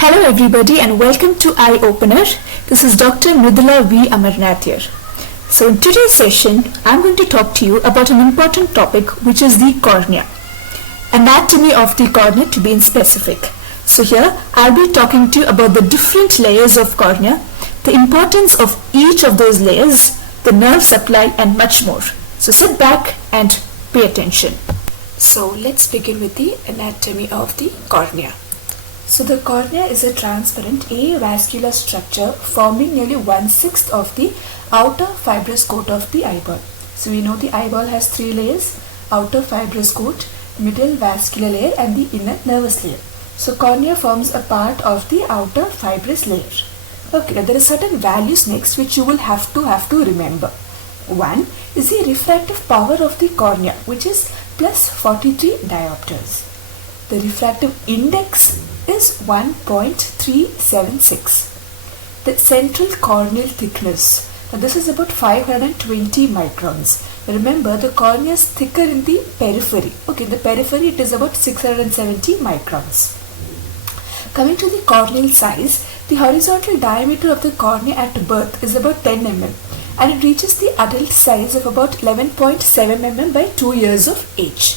Hello everybody and welcome to Eye Opener. This is Dr. Mridula V. Amarnath here. So in today's session, I'm going to talk to you about an important topic, which is the cornea. Anatomy of the cornea to be in specific. So here I'll be talking to you about the different layers of cornea, the importance of each of those layers, the nerve supply and much more. So sit back and pay attention. So let's begin with the anatomy of the cornea. So the cornea is a transparent avascular structure forming nearly 1/6 of the outer fibrous coat of the eyeball. So we know the eyeball has three layers: outer fibrous coat, middle vascular layer and the inner nervous layer. So cornea forms a part of the outer fibrous layer. Okay, now there are certain values next which you will have to remember. One is the refractive power of the cornea, which is plus 43 diopters. The refractive index is 1.376. The central corneal thickness, now this is about 520 microns. Remember, the cornea is thicker in the periphery. Okay, in the periphery it is about 670 microns. Coming to the corneal size, the horizontal diameter of the cornea at birth is about 10 mm and it reaches the adult size of about 11.7 mm by 2 years of age.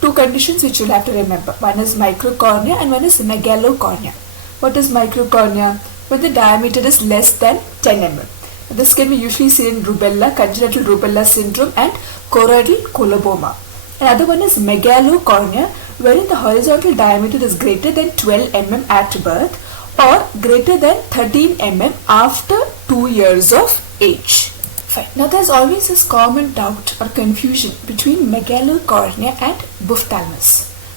Two conditions which you'll have to remember. One is microcornea and one is megalocornea. What is microcornea? When the diameter is less than 10 mm. This can be usually seen in rubella, congenital rubella syndrome and choroidal coloboma. Another one is megalocornea, wherein the horizontal diameter is greater than 12 mm at birth or greater than 13 mm after 2 years of age. Fine. Now there's always this common doubt or confusion between megalocornea and ophthalmos.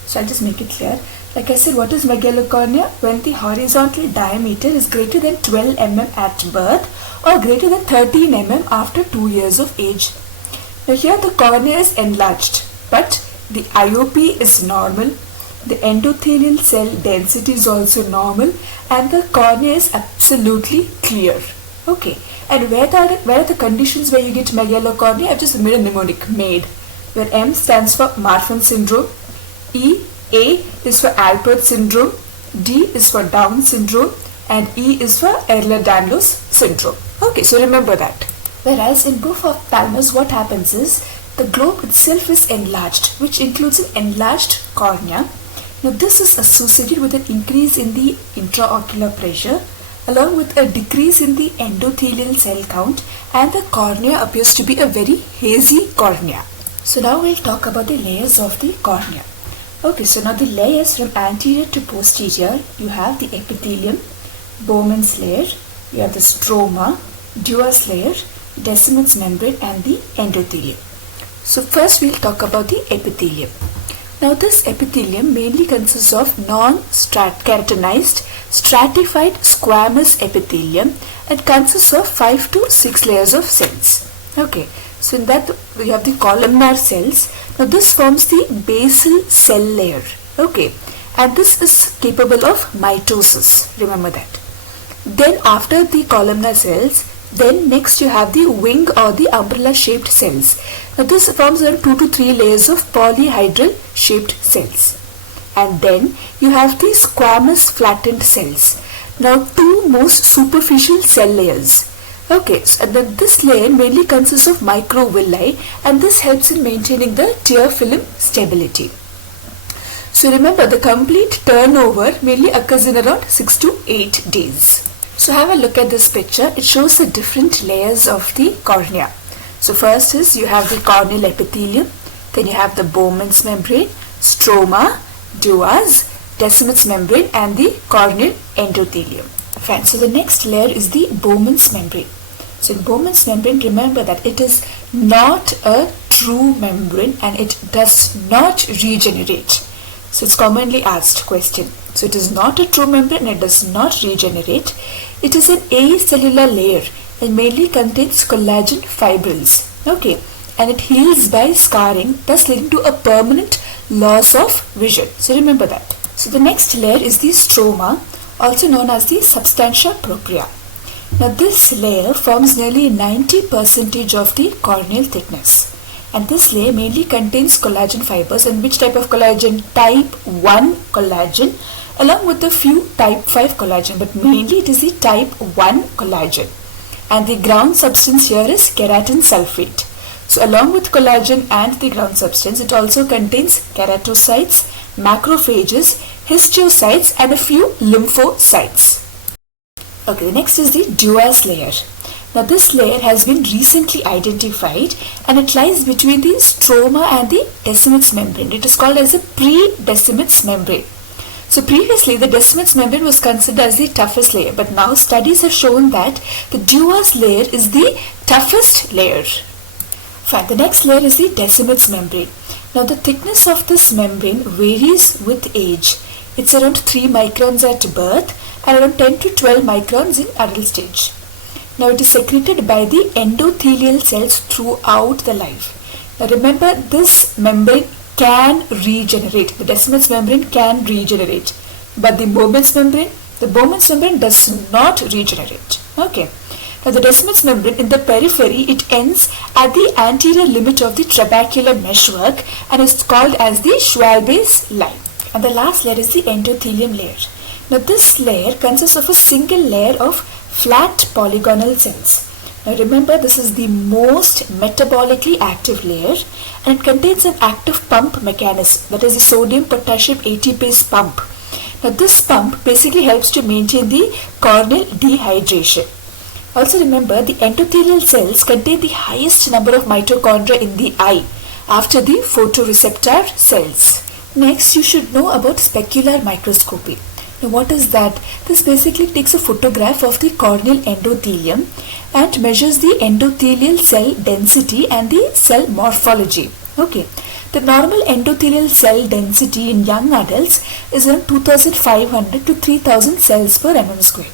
So I'll just make it clear. Like I said, what is megalocornea? When the horizontal diameter is greater than 12 mm at birth or greater than 13 mm after 2 years of age. Now here the cornea is enlarged, but the IOP is normal. The endothelial cell density is also normal and the cornea is absolutely clear. Okay. And where are the conditions where you get megalocornea? I've just made a mnemonic, MADE, where M stands for Marfan syndrome, A is for Alpert syndrome, D is for Down syndrome, and E is for Ehlers-Danlos syndrome. Okay, so remember that. Whereas in both ophthalmos, what happens is the globe itself is enlarged, which includes an enlarged cornea. Now this is associated with an increase in the intraocular pressure, along with a decrease in the endothelial cell count, and the cornea appears to be a very hazy cornea. So now we'll talk about the layers of the cornea. Okay, so now the layers from anterior to posterior, you have the epithelium, Bowman's layer, you have the stroma, Dua's layer, Descemet's membrane and the endothelium. So first we'll talk about the epithelium. Now this epithelium mainly consists of non-keratinized stratified squamous epithelium and consists of 5 to 6 layers of cells. Okay, so in that you have the columnar cells. Now this forms the basal cell layer. Okay, and this is capable of mitosis. Remember that. Then after the columnar cells, then next you have the wing or the umbrella shaped cells. Now this forms around 2 to 3 layers of polyhedral shaped cells. And then you have the squamous flattened cells. Now two most superficial cell layers. Okay, so and then this layer mainly consists of microvilli and this helps in maintaining the tear film stability. So remember, the complete turnover mainly occurs in around 6 to 8 days. So have a look at this picture. It shows the different layers of the cornea. So first is you have the corneal epithelium, then you have the Bowman's membrane, stroma, Dua's, Descemet's membrane and the corneal endothelium. Fine. So the next layer is the Bowman's membrane. So in Bowman's membrane, remember that it is not a true membrane and it does not regenerate. So it's commonly asked question. So it is not a true membrane and it does not regenerate. It is an acellular layer and mainly contains collagen fibrils. Okay, and it heals by scarring, thus leading to a permanent loss of vision. So remember that. So the next layer is the stroma, also known as the substantia propria. Now this layer forms nearly 90% of the corneal thickness. And this layer mainly contains collagen fibers. And which type of collagen? Type 1 collagen, along with a few type 5 collagen, but mainly it is the type 1 collagen. And the ground substance here is keratin sulfate. So along with collagen and the ground substance, it also contains keratocytes, macrophages, histiocytes and a few lymphocytes. Okay, the next is the Duas layer. Now this layer has been recently identified and it lies between the stroma and the Descemet's membrane. It is called as a pre-Descemet's membrane. So previously the Descemet's membrane was considered as the toughest layer, but now studies have shown that the Duas layer is the toughest layer. Fine, the next layer is the Descemet's membrane. Now the thickness of this membrane varies with age. It's around 3 microns at birth and around 10 to 12 microns in adult stage. Now it is secreted by the endothelial cells throughout the life. Now remember, this membrane can regenerate. The Descemet's membrane can regenerate, but the Bowman's membrane does not regenerate. Okay. Now the Descemet's membrane in the periphery, it ends at the anterior limit of the trabecular meshwork and is called as the Schwalbe's line. And the last layer is the endothelium layer. Now this layer consists of a single layer of flat polygonal cells. Now remember, this is the most metabolically active layer and it contains an active pump mechanism, that is the sodium potassium ATPase pump. Now this pump basically helps to maintain the corneal dehydration. Also remember, the endothelial cells contain the highest number of mitochondria in the eye after the photoreceptor cells. Next, you should know about specular microscopy. Now what is that? This basically takes a photograph of the corneal endothelium and measures the endothelial cell density and the cell morphology. Okay. The normal endothelial cell density in young adults is around 2500 to 3000 cells per mm square.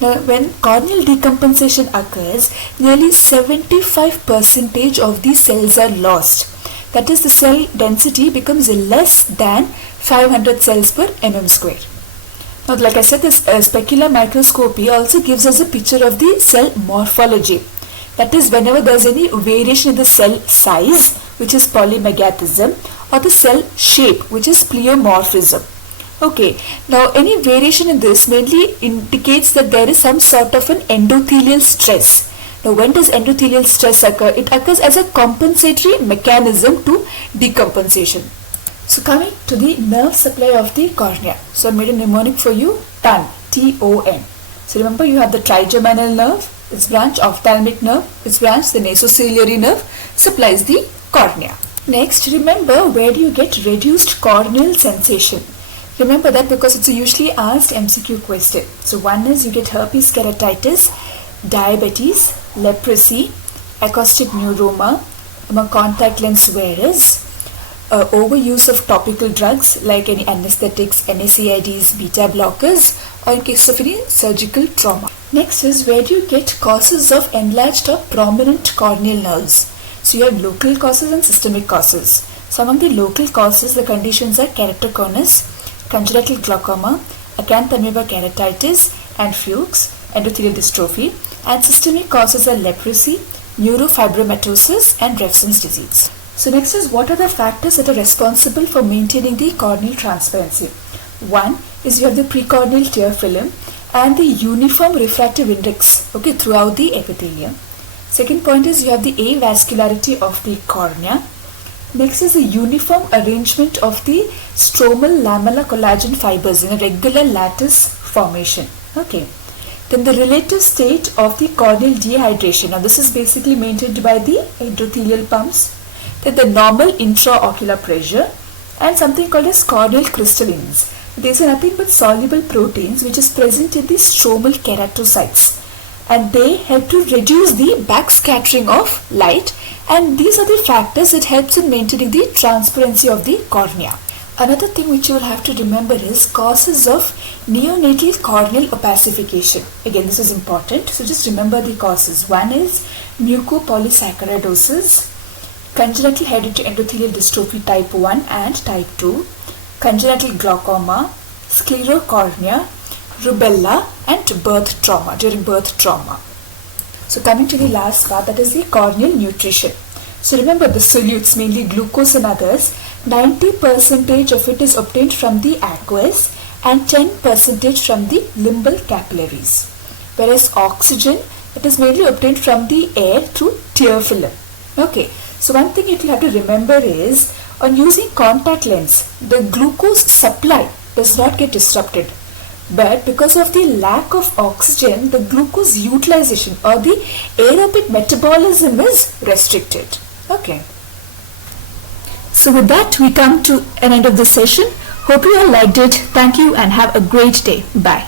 Now when corneal decompensation occurs, nearly 75% of these cells are lost. That is, the cell density becomes less than 500 cells per mm square. Now, like I said, this specular microscopy also gives us a picture of the cell morphology. That is, whenever there is any variation in the cell size, which is polymegathism, or the cell shape, which is pleomorphism. Okay, now any variation in this mainly indicates that there is some sort of an endothelial stress. Now when does endothelial stress occur? It occurs as a compensatory mechanism to decompensation. So coming to the nerve supply of the cornea. So I made a mnemonic for you, TON, T-O-N. So remember, you have the trigeminal nerve, its branch ophthalmic nerve, its branch the nasociliary nerve supplies the cornea. Next, remember, where do you get reduced corneal sensation? Remember that because it's a usually asked MCQ question. So one is you get herpes keratitis, diabetes, leprosy, acoustic neuroma among contact lens wearers, overuse of topical drugs like any anesthetics, NSAIDs, beta blockers, or in case of any surgical trauma. Next is where do you get causes of enlarged or prominent corneal nerves? So you have local causes and systemic causes. So among the local causes, the conditions are keratoconus, congenital glaucoma, acanthamoeba keratitis and Fuchs, endothelial dystrophy, and systemic causes are leprosy, neurofibromatosis and Refson's disease. So next is, what are the factors that are responsible for maintaining the corneal transparency? One is you have the precorneal tear film and the uniform refractive index throughout the epithelium. Second point is you have the avascularity of the cornea. Next is the uniform arrangement of the stromal lamellar collagen fibers in a regular lattice formation. Okay. Then the relative state of the corneal dehydration. Now this is basically maintained by the endothelial pumps. Then the normal intraocular pressure and something called as corneal crystallines. These are nothing but soluble proteins which is present in the stromal keratocytes, and they help to reduce the backscattering of light, and these are the factors that helps in maintaining the transparency of the cornea. Another thing which you will have to remember is causes of neonatal corneal opacification. Again, this is important, so just remember the causes. One is mucopolysaccharidosis, congenital hereditary endothelial dystrophy type 1 and type 2, congenital glaucoma, sclerocornea, rubella and birth trauma, during birth trauma. So coming to the last part, that is the corneal nutrition. So remember the solutes, mainly glucose and others, 90% of it is obtained from the aqueous and 10% from the limbal capillaries. Whereas oxygen, it is mainly obtained from the air through tear film. Okay, so one thing you will have to remember is, on using contact lens, the glucose supply does not get disrupted. But because of the lack of oxygen, the glucose utilization or the aerobic metabolism is restricted. Okay. So with that, we come to an end of the session. Hope you all liked it. Thank you and have a great day. Bye.